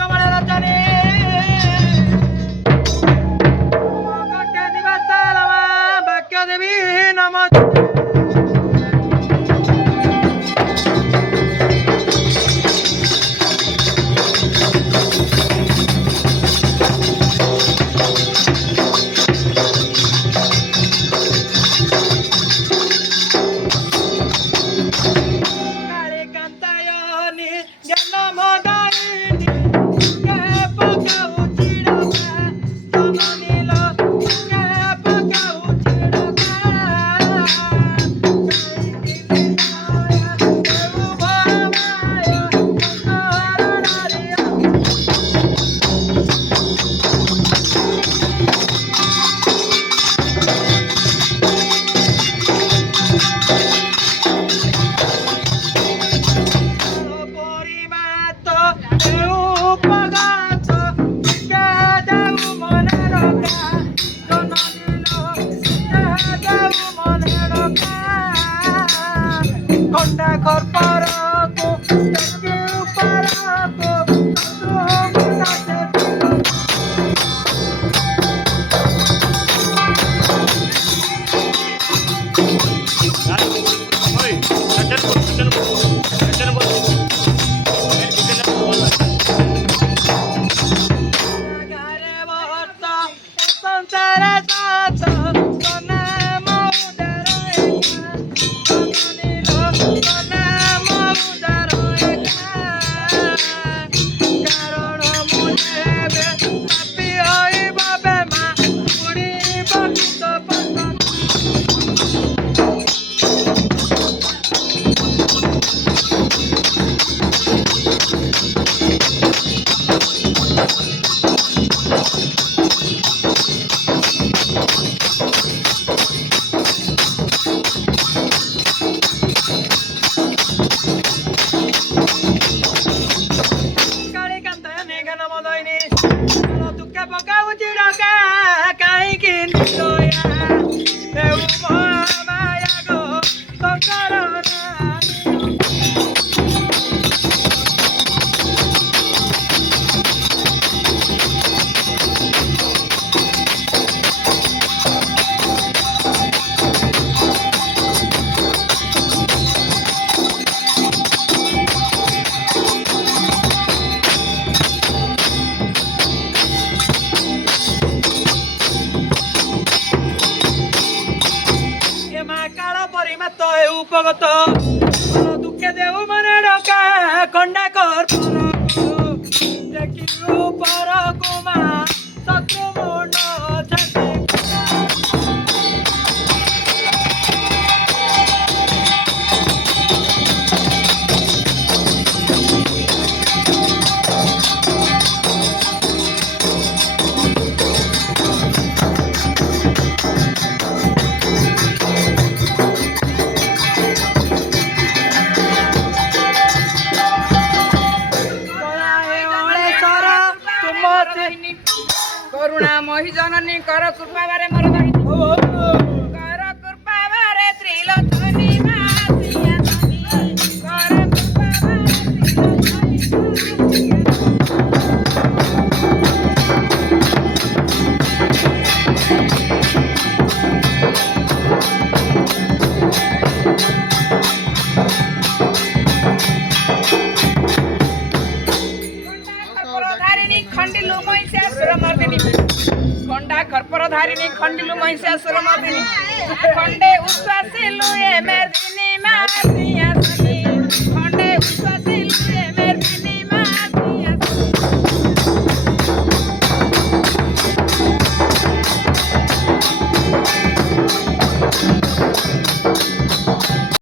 কমল রচনে কণ্ঠে দিবস বাক্য দেবী নমস্তে উপগত দুঃখে দেউ মনে ডকা কন্যা কর দেখি পর কুমা শত্রু মুন্ড করুণা মহি জননী কর কৃপা বারে মোর বাহিনী কর কৃপা বারে ত্রিলোচনী মাসিয়া ধনী কর কৃপা বারে ত্রিলোচনী खंडिलु महिषासुर मर्दिनी खंडा खरपर धारिणी खंडिलु महिषासुर मर्दिनी खंडे उश्वासिलु ए मर्दिनी मासिया